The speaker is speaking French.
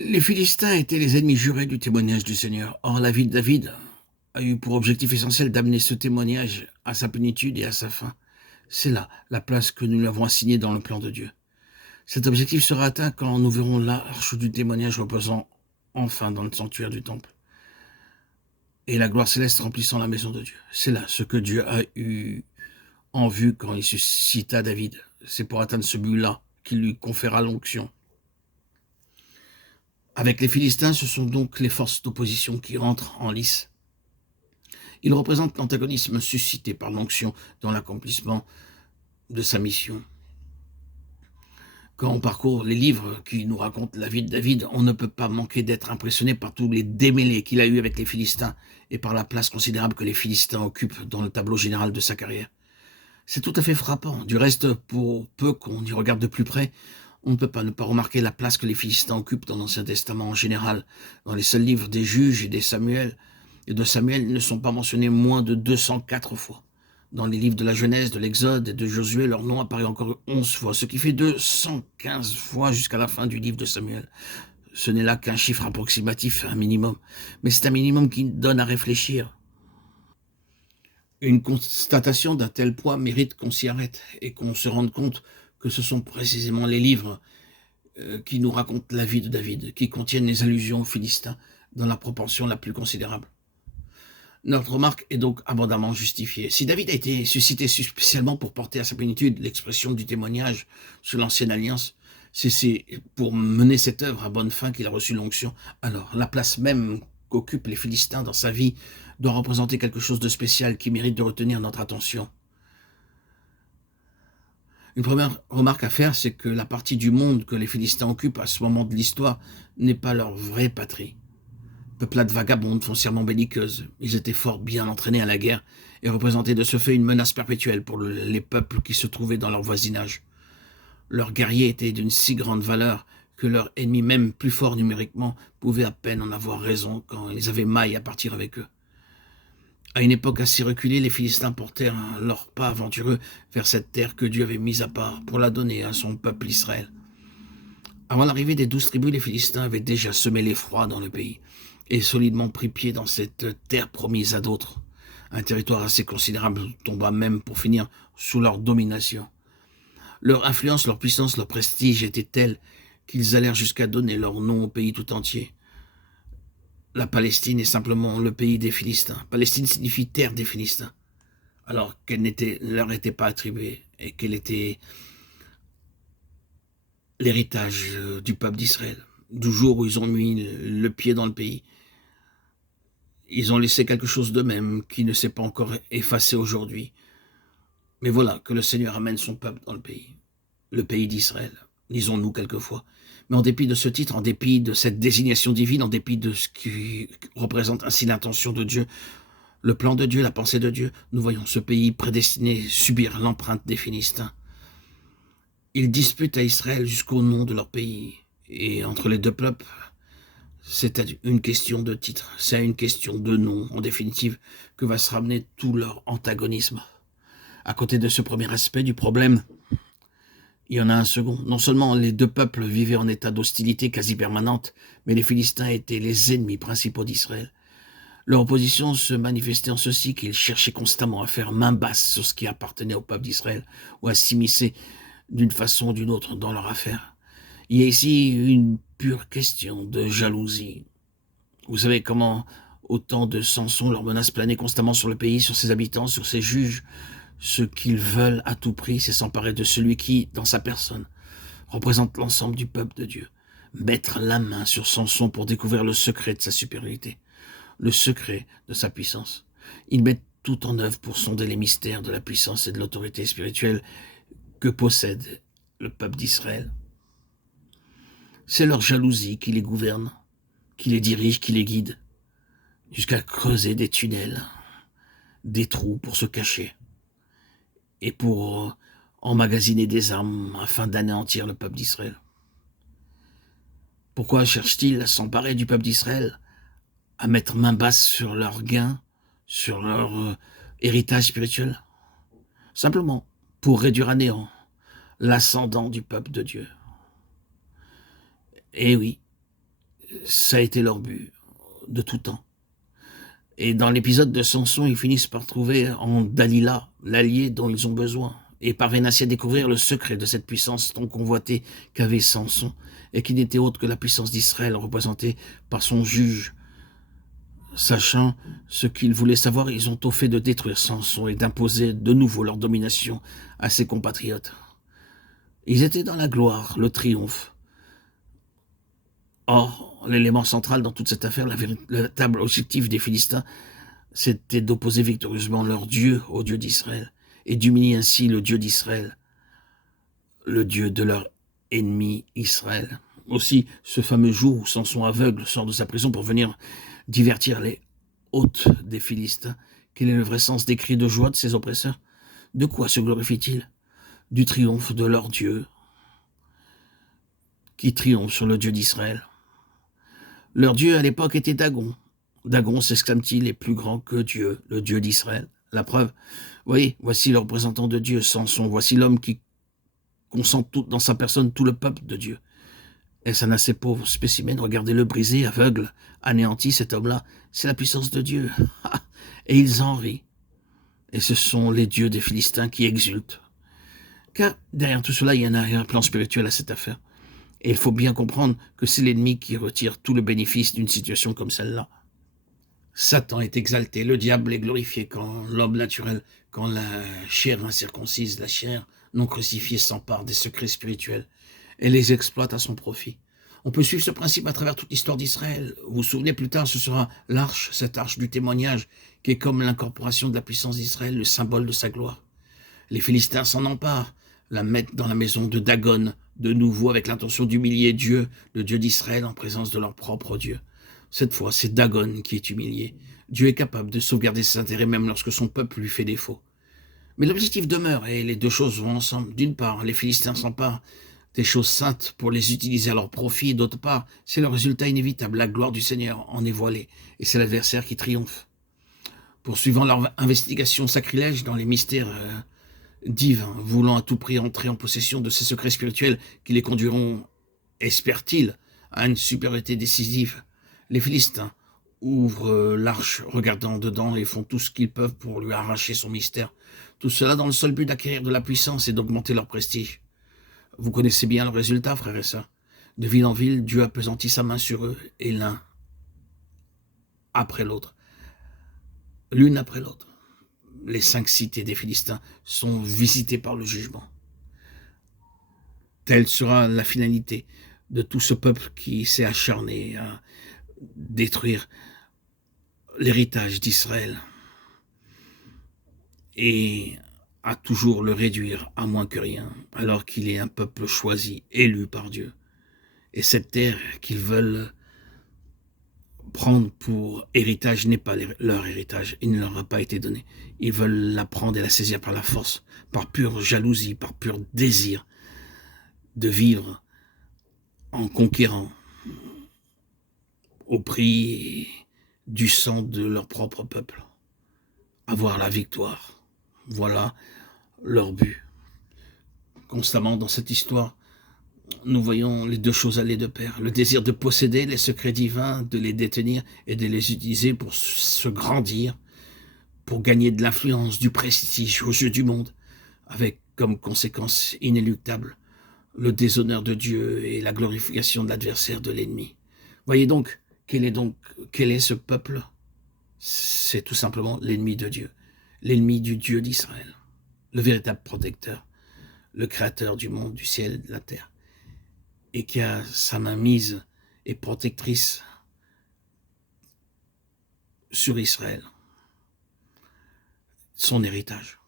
Les Philistins étaient les ennemis jurés du témoignage du Seigneur. Or, la vie de David a eu pour objectif essentiel d'amener ce témoignage à sa plénitude et à sa fin. C'est là la place que nous lui avons assignée dans le plan de Dieu. Cet objectif sera atteint quand nous verrons l'arche du témoignage reposant enfin dans le sanctuaire du temple et la gloire céleste remplissant la maison de Dieu. C'est là ce que Dieu a eu en vue quand il suscita David. C'est pour atteindre ce but-là qu'il lui conféra l'onction. Avec les Philistins, ce sont donc les forces d'opposition qui rentrent en lice. Ils représentent l'antagonisme suscité par l'onction dans l'accomplissement de sa mission. Quand on parcourt les livres qui nous racontent la vie de David, on ne peut pas manquer d'être impressionné par tous les démêlés qu'il a eus avec les Philistins et par la place considérable que les Philistins occupent dans le tableau général de sa carrière. C'est tout à fait frappant. Du reste, pour peu qu'on y regarde de plus près, on ne peut pas ne pas remarquer la place que les Philistins occupent dans l'Ancien Testament en général. Dans les seuls livres des Juges et de Samuel, ils ne sont pas mentionnés moins de 204 fois. Dans les livres de la Genèse, de l'Exode et de Josué, leur nom apparaît encore 11 fois, ce qui fait 215 fois jusqu'à la fin du livre de Samuel. Ce n'est là qu'un chiffre approximatif, un minimum. Mais c'est un minimum qui donne à réfléchir. Une constatation d'un tel poids mérite qu'on s'y arrête et qu'on se rende compte que ce sont précisément les livres qui nous racontent la vie de David, qui contiennent les allusions aux Philistins dans la proportion la plus considérable. Notre remarque est donc abondamment justifiée. Si David a été suscité spécialement pour porter à sa plénitude l'expression du témoignage sur l'ancienne alliance, c'est pour mener cette œuvre à bonne fin qu'il a reçu l'onction. Alors, la place même qu'occupent les Philistins dans sa vie doit représenter quelque chose de spécial qui mérite de retenir notre attention. Une première remarque à faire, c'est que la partie du monde que les Philistins occupent à ce moment de l'histoire n'est pas leur vraie patrie. Peuplade vagabonde, foncièrement belliqueuse, ils étaient fort bien entraînés à la guerre et représentaient de ce fait une menace perpétuelle pour les peuples qui se trouvaient dans leur voisinage. Leurs guerriers étaient d'une si grande valeur que leurs ennemis, même plus forts numériquement, pouvaient à peine en avoir raison quand ils avaient maille à partir avec eux. À une époque assez reculée, les Philistins portèrent leur pas aventureux vers cette terre que Dieu avait mise à part pour la donner à son peuple Israël. Avant l'arrivée des 12 tribus, les Philistins avaient déjà semé l'effroi dans le pays et solidement pris pied dans cette terre promise à d'autres. Un territoire assez considérable tomba même pour finir sous leur domination. Leur influence, leur puissance, leur prestige étaient tels qu'ils allèrent jusqu'à donner leur nom au pays tout entier. La Palestine est simplement le pays des Philistins. Palestine signifie terre des Philistins, alors qu'elle leur était pas attribuée et qu'elle était l'héritage du peuple d'Israël. Du jour où ils ont mis le pied dans le pays, ils ont laissé quelque chose d'eux-mêmes qui ne s'est pas encore effacé aujourd'hui. Mais voilà que le Seigneur amène son peuple dans le pays d'Israël, disons-nous quelquefois. Mais en dépit de ce titre, en dépit de cette désignation divine, en dépit de ce qui représente ainsi l'intention de Dieu, le plan de Dieu, la pensée de Dieu, nous voyons ce pays prédestiné subir l'empreinte des Philistins. Ils disputent à Israël jusqu'au nom de leur pays. Et entre les deux peuples, c'est une question de titre, c'est une question de nom, en définitive, que va se ramener tout leur antagonisme. À côté de ce premier aspect du problème, il y en a un second. Non seulement les deux peuples vivaient en état d'hostilité quasi permanente, mais les Philistins étaient les ennemis principaux d'Israël. Leur opposition se manifestait en ceci qu'ils cherchaient constamment à faire main basse sur ce qui appartenait au peuple d'Israël, ou à s'immiscer d'une façon ou d'une autre dans leur affaire. Il y a ici une pure question de jalousie. Vous savez comment, au temps de Samson, leurs menaces planaient constamment sur le pays, sur ses habitants, sur ses juges. Ce qu'ils veulent à tout prix, c'est s'emparer de celui qui, dans sa personne, représente l'ensemble du peuple de Dieu. Mettre la main sur Samson pour découvrir le secret de sa supériorité, le secret de sa puissance. Ils mettent tout en œuvre pour sonder les mystères de la puissance et de l'autorité spirituelle que possède le peuple d'Israël. C'est leur jalousie qui les gouverne, qui les dirige, qui les guide, jusqu'à creuser des tunnels, des trous pour se cacher, et pour emmagasiner des armes afin d'anéantir le peuple d'Israël. Pourquoi cherchent-ils à s'emparer du peuple d'Israël, à mettre main basse sur leurs gains, sur leur héritage spirituel? Simplement pour réduire à néant l'ascendant du peuple de Dieu. Et oui, Ça a été leur but de tout temps. Et dans l'épisode de Samson, ils finissent par trouver en Dalila l'allié dont ils ont besoin et parviennent ainsi à découvrir le secret de cette puissance tant convoitée qu'avait Samson et qui n'était autre que la puissance d'Israël représentée par son juge. Sachant ce qu'ils voulaient savoir, ils ont au fait de détruire Samson et d'imposer de nouveau leur domination à ses compatriotes. Ils étaient dans la gloire, le triomphe. Or, l'élément central dans toute cette affaire, le véritable objectif des Philistins, c'était d'opposer victorieusement leur Dieu au Dieu d'Israël et d'humilier ainsi le Dieu d'Israël, le Dieu de leur ennemi Israël. Aussi, ce fameux jour où Samson aveugle sort de sa prison pour venir divertir les hôtes des Philistins, quel est le vrai sens des cris de joie de ses oppresseurs? De quoi se glorifient-ils? Du triomphe de leur Dieu, qui triomphe sur le Dieu d'Israël. Leur Dieu à l'époque était Dagon. Dagon, s'exclame-t-il, est plus grand que Dieu, le Dieu d'Israël. La preuve, voyez, voici le représentant de Dieu, Samson, voici l'homme qui concentre tout, dans sa personne tout le peuple de Dieu. Est-ce un assez pauvre spécimen? Regardez-le brisé, aveugle, anéanti, cet homme-là. C'est la puissance de Dieu. Et ils en rient. Et ce sont les dieux des Philistins qui exultent. Car derrière tout cela, il y a un plan spirituel à cette affaire. Et il faut bien comprendre que c'est l'ennemi qui retire tout le bénéfice d'une situation comme celle-là. Satan est exalté, le diable est glorifié quand l'homme naturel, quand la chair incirconcise, la chair non crucifiée s'empare des secrets spirituels et les exploite à son profit. On peut suivre ce principe à travers toute l'histoire d'Israël. Vous vous souvenez, plus tard, ce sera l'arche, cette arche du témoignage, qui est comme l'incorporation de la puissance d'Israël, le symbole de sa gloire. Les Philistins s'en emparent, la mettent dans la maison de Dagon, de nouveau avec l'intention d'humilier Dieu, le Dieu d'Israël, en présence de leur propre Dieu. Cette fois, c'est Dagon qui est humilié. Dieu est capable de sauvegarder ses intérêts même lorsque son peuple lui fait défaut. Mais l'objectif demeure, et les deux choses vont ensemble. D'une part, les Philistins s'emparent des choses saintes pour les utiliser à leur profit, d'autre part, c'est le résultat inévitable. La gloire du Seigneur en est voilée, et c'est l'adversaire qui triomphe. Poursuivant leur investigation sacrilège dans les mystères divins, voulant à tout prix entrer en possession de ces secrets spirituels qui les conduiront, espèrent-ils, à une supériorité décisive, les Philistins ouvrent l'arche, regardant dedans et font tout ce qu'ils peuvent pour lui arracher son mystère. Tout cela dans le seul but d'acquérir de la puissance et d'augmenter leur prestige. Vous connaissez bien le résultat, frères et sœurs. De ville en ville, Dieu appesantit sa main sur eux, et l'un après l'autre, l'une après l'autre. Les 5 cités des Philistins sont visitées par le jugement. Telle sera la finalité de tout ce peuple qui s'est acharné à détruire l'héritage d'Israël et à toujours le réduire à moins que rien, alors qu'il est un peuple choisi, élu par Dieu. Et cette terre qu'ils veulent prendre pour héritage n'est pas leur héritage, il ne leur a pas été donné. Ils veulent la prendre et la saisir par la force, par pure jalousie, par pur désir de vivre en conquérant au prix du sang de leur propre peuple. Avoir la victoire. Voilà leur but. Constamment dans cette histoire, nous voyons les deux choses aller de pair. Le désir de posséder les secrets divins, de les détenir et de les utiliser pour se grandir, pour gagner de l'influence, du prestige aux yeux du monde, avec comme conséquence inéluctable le déshonneur de Dieu et la glorification de l'adversaire de l'ennemi. Voyez donc, quel est ce peuple? C'est tout simplement l'ennemi de Dieu, l'ennemi du Dieu d'Israël, le véritable protecteur, le créateur du monde, du ciel et de la terre, et qui a sa main mise et protectrice sur Israël, son héritage.